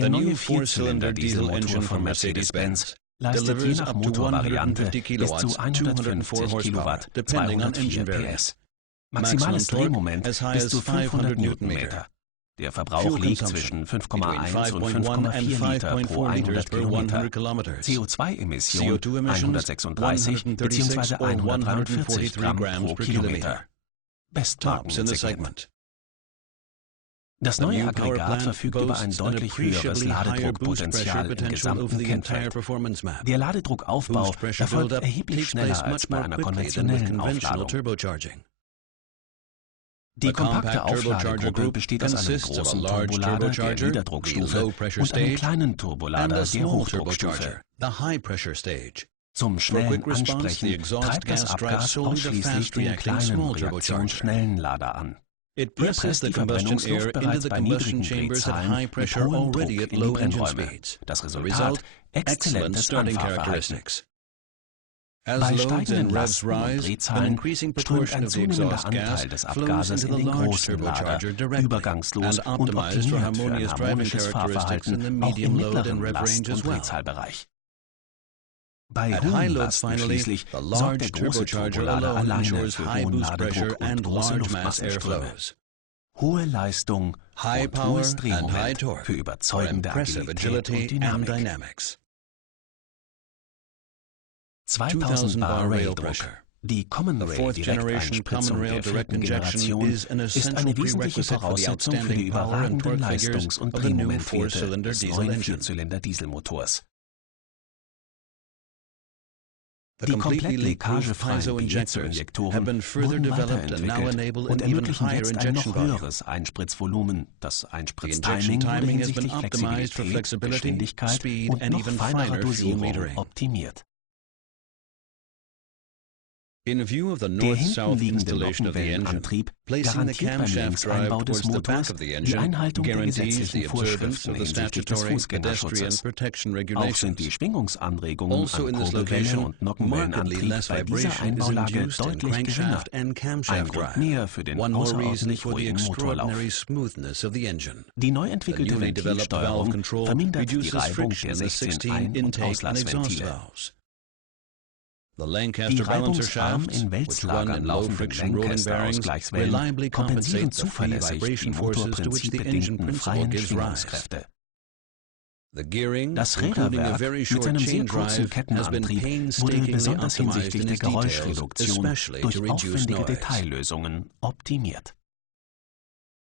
Der neue Vierzylinder-Dieselmotor von Mercedes-Benz leistet je nach Motorvariante bis zu 150 Kilowatt, 204 PS. Maximales Drehmoment bis zu 500 Newtonmeter. Der Verbrauch liegt zwischen 5,1 und 5,4 Liter pro 100 Kilometer. CO2-Emission 136 bzw. 143 Gramm pro Kilometer. Bestmarkensegment. Das neue Aggregat verfügt über ein deutlich höheres Ladedruckpotential im gesamten Kennfeld. Der Ladedruckaufbau erfolgt erheblich schneller als bei einer konventionellen Aufladung. Die kompakte Aufladegruppe besteht aus einem großen Turbolader der Niederdruckstufe und einem kleinen Turbolader der Hochdruckstufe. Zum schnellen Ansprechen treibt das Abgas ausschließlich den kleinen reaktionsschnellen Lader an. Er presst die Verbrennungsluft bereits bei niedrigen Drehzahlen mit hohem Druck in die Brennräume. Das Resultat: exzellentes Anfahrverhalten. Bei steigenden Lasten und Drehzahlen strömt ein zunehmender Anteil des Abgases in den großen Lader, übergangslos und optimiert für ein harmonisches Fahrverhalten auch im mittleren Last- und Drehzahlbereich. Bei hohen Lasten schließlich sorgt der große Turbolader alleine für hohen Ladedruck und große Luftmassenströme. Hohe Leistung und hohes Drehmoment für überzeugende Agilität und Dynamik. 2000 Bar Rail-Druck. Die Common Rail Direkteinspritzung der vierten Generation ist eine wesentliche Voraussetzung für die überragenden Leistungs- und Drehmomentwerte des neuen Vierzylinder-Dieselmotors. Die komplett leckagefreien Piezo-Injektoren wurden weiterentwickelt und ermöglichen jetzt ein noch höheres Einspritzvolumen. Das Einspritztiming wurde hinsichtlich Flexibilität, Geschwindigkeit und noch feinerer Dosierung optimiert. Der hinten liegende Nockenwellenantrieb garantiert beim Längseinbau des Motors die Einhaltung der gesetzlichen Vorschriften hinsichtlich des Fußgängerschutzes. Auch sind die Schwingungsanregungen an Kurbelwelle und Nockenwellenantrieb bei dieser Einbaulage deutlich geringer. Ein Grund mehr für den außerordentlich ruhigen Motorlauf. Die neu entwickelte Ventilsteuerung vermindert die Reibung der 16 Ein- und Auslassventile. Die reibungsarm in Wälzlagern laufenden Lancaster-Ausgleichswellen kompensieren zuverlässig die motorprinzipbedingten freien Schwingungskräfte. Das Räderwerk mit seinem sehr kurzen Kettenantrieb wurde besonders hinsichtlich der Geräuschreduktion durch aufwendige Detaillösungen optimiert.